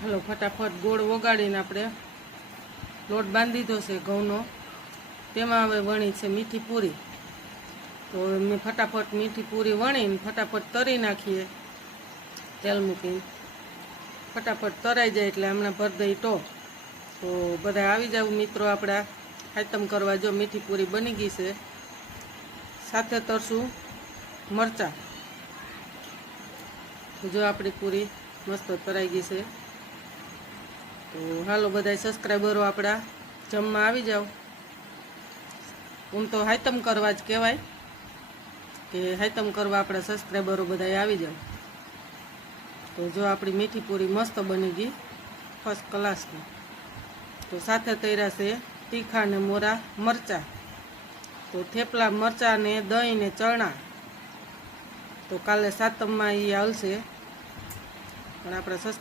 હાલો ફટાફટ ગોળ વગાડીને આપણે લોટ બાંધી દીધો છે ઘઉંનો. તેમાં હવે વણી છે મીઠી પૂરી. તો મેં ફટાફટ મીઠી પૂરી વણીને ફટાફટ તરી નાખીએ તેલ મૂકીને. ફટાફટ તરાઈ જાય એટલે હમણાં ભરી દઈ ટોપ. તો બધા આવી જાવ મિત્રો આપણા આઈટમ કરવા. જો મીઠી પૂરી બની ગઈ છે. સાથે તરશું મરચાં. તો જો આપણી પૂરી મસ્ત તરાઈ ગઈ છે. તો હાલો બધા સબસ્ક્રાઈબરો આપણા જમવા આવી જાઓ. તો હાઈતમ કરવા જ કહેવાય કે હાઈતમ કરવા આપણા સબસ્ક્રાઈબરો બધા આવી જાઓ. તો જો આપણી મીઠી પૂરી મસ્ત બની ગઈ, ફર્સ્ટ ક્લાસની. તો સાથે તૈયાર છે તીખા ને મોરા મરચાં. તો થેપલા મરચાં ને દહીં ને ચણા. તો કાલે સાતમમાં એ આવશે, પણ આપણા સબસ્ક્રાઈબર